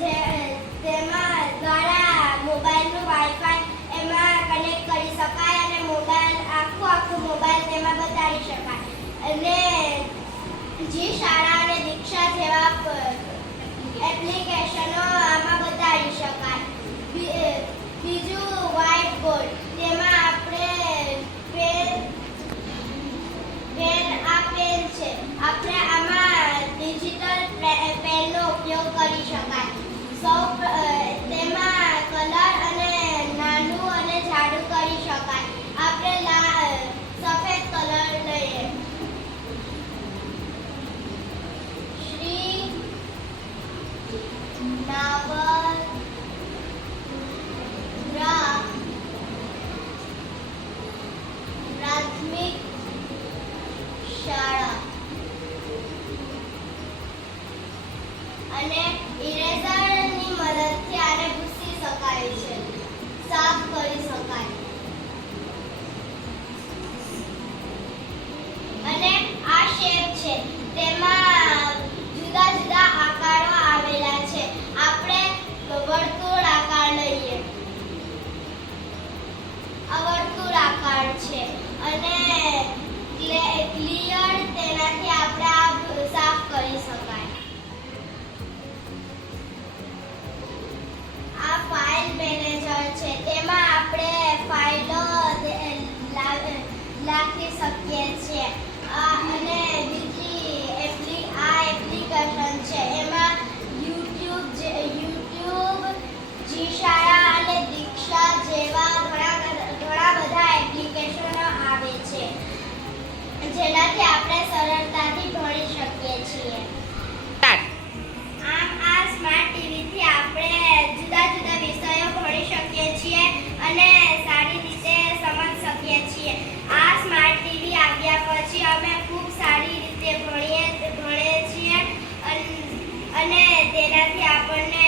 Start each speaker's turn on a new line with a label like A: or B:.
A: જે દ્વારા મોબાઈલનું વાઈફાઈ એમાં કનેક્ટ કરી શકાય અને મોબાઈલ, આખું આખું મોબાઈલ તેમાં બતાવી શકાય. અને જી શાળા અને દીક્ષા જેવા બોર્ડ તેમાં આપણે પેન પેન આ છે. આપણે આમાં ડિજિટલ પેનનો ઉપયોગ કરી શકાય. સૌ તેમાં કલર અને નાનું અને જાડું કરી શકાય. આપણે સફેદ કલર લઈએ. શ્રી નાવર અને ઇરેઝરની મદદથી આને ભૂસી શકાય છે. સાફ કરી શકાય. અને આ શેપ છે. તેમાં જુદા જુદા આકારો આવેલા છે. આપણે વર્તુળ આકાર લઈએ. આ વર્તુળ આકાર છે. અને ક્લે કરવાથી આપણને